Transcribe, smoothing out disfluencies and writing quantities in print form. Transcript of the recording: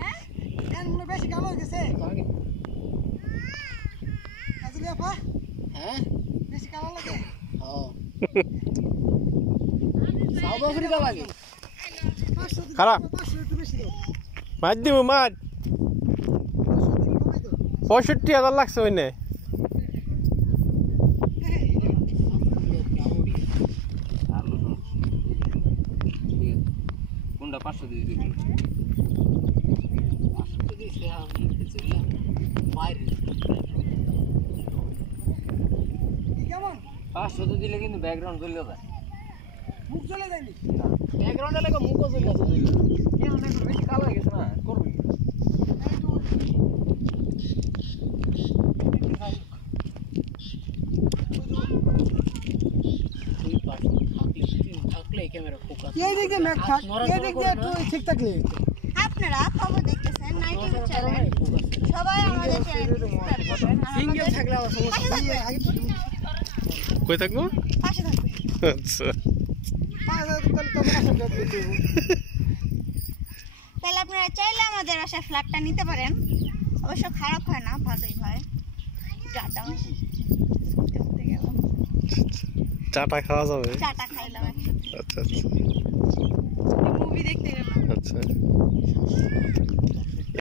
হ্যাঁ কেন মনে বেশি কালো হয়ে গেছে কাজলি আপা হ্যাঁ বেশি কালো লাগে হ্যাঁ সাউথ আফ্রিকা লাগে খারাপ মাছ দিব মাছ 65,000 লাগছে ওই নে কোনটা 500 দিয়ে দিবি 500 দিয়ে সে আমি চলে বাইরে কেমন 500 দিলে কিন্তু ব্যাকগ্রাউন্ড চলে যায় মুখ চলে যায়নি ব্যাকগ্রাউন্ডে লাগে মুখও চলে যাচ্ছে কেন না বেশি কালো হয়ে গেছে না করবি আপনারা খবর দেখতেছেন নাইটি চ্যানেল সবাই আমাদের চ্যানেলটি সাবস্ক্রাইব করবেন সিঙ্গেল থাকলে আমার সমস্যা আগে কই থাকবো পাশে থাকবেন আচ্ছা তাহলে আপনারা চাইলে আমাদের বাসায় ফ্ল্যাটটা নিতে পারেন অবশ্য খারাপ হয় না ভালোই হয় চাটা চাটা খাওয়া যাবে চাটা খাইলাম আচ্ছা আচ্ছা মুভি দেখতে গেলাম আচ্ছা